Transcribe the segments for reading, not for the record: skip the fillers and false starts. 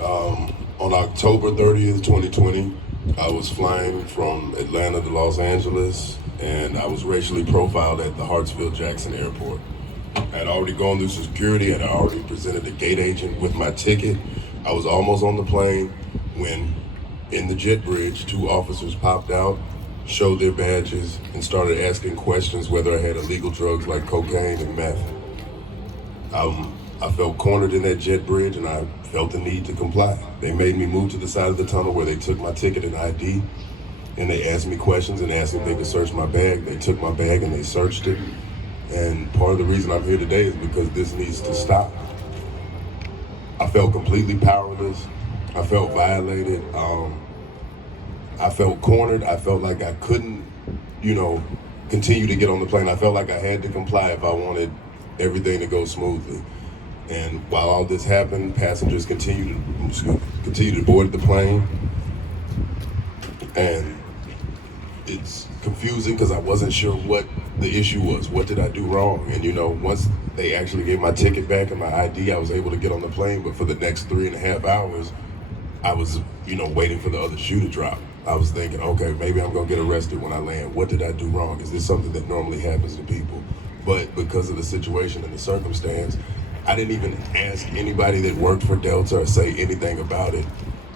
On October 30th, 2020, I was flying from Atlanta to Los Angeles, and I was racially profiled at the Hartsfield-Jackson Airport. I had already gone through security, and I already presented the gate agent with my ticket. I was almost on the plane when, in the jet bridge, two officers popped out, showed their badges, and started asking questions whether I had illegal drugs like cocaine and meth. I felt cornered in that jet bridge, and I felt the need to comply. They made me move to the side of the tunnel where they took my ticket and ID, and they asked me questions and asked if they could search my bag. They took my bag and they searched it. And part of the reason I'm here today is because this needs to stop. I felt completely powerless. I felt violated. I felt cornered. I felt like I couldn't, continue to get on the plane. I felt like I had to comply if I wanted everything to go smoothly. And while all this happened, passengers continued to board the plane. And it's confusing because I wasn't sure what the issue was. What did I do wrong? And once they actually gave my ticket back and my ID, I was able to get on the plane. But for the next 3.5 hours, I was, waiting for the other shoe to drop. I was thinking, okay, maybe I'm gonna get arrested when I land. What did I do wrong? Is this something that normally happens to people? But because of the situation and the circumstance, I didn't even ask anybody that worked for Delta or say anything about it.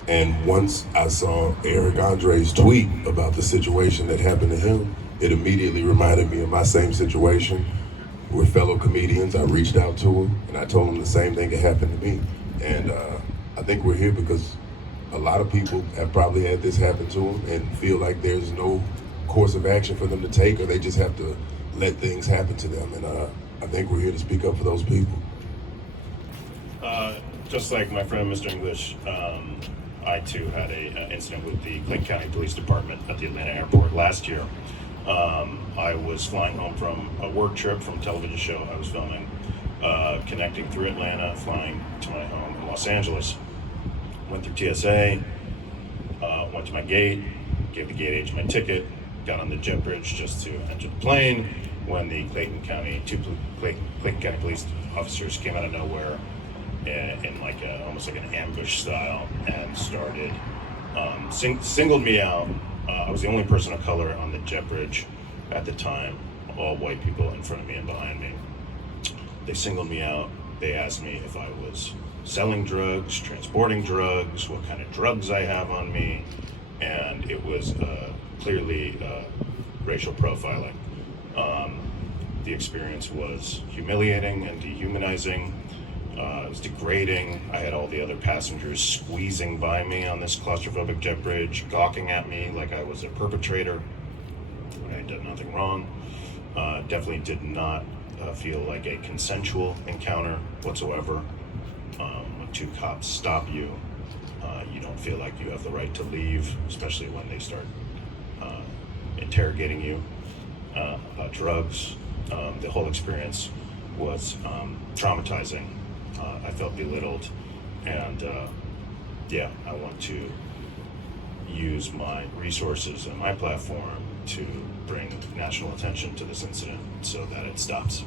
And once I saw Eric Andre's tweet about the situation that happened to him, it immediately reminded me of my same situation. We're fellow comedians. I reached out to him and I told him the same thing that happened to me. And I think we're here because a lot of people have probably had this happen to them and feel like there's no course of action for them to take, or they just have to let things happen to them. And I think we're here to speak up for those people. Just like my friend Mr. English, I too had an incident with the Clayton County Police Department at the Atlanta airport last year. I was flying home from a work trip from a television show I was filming, connecting through Atlanta, flying to my home in Los Angeles. Went through TSA, went to my gate, gave the gate agent my ticket, got on the jet bridge just to enter the plane when the Clayton County police officers came out of nowhere in like almost like an ambush style and started singled me out. I was the only person of color on the jet bridge at the time, all white people in front of me and behind me. They singled me out. They asked me if I was selling drugs, transporting drugs, what kind of drugs I have on me, and it was clearly racial profiling. The experience was humiliating and dehumanizing. It was degrading. I had all the other passengers squeezing by me on this claustrophobic jet bridge, gawking at me like I was a perpetrator when I had done nothing wrong. Definitely did not feel like a consensual encounter whatsoever. When two cops stop you, you don't feel like you have the right to leave, especially when they start interrogating you about drugs. The whole experience was traumatizing. I felt belittled, and I want to use my resources and my platform to bring national attention to this incident so that it stops.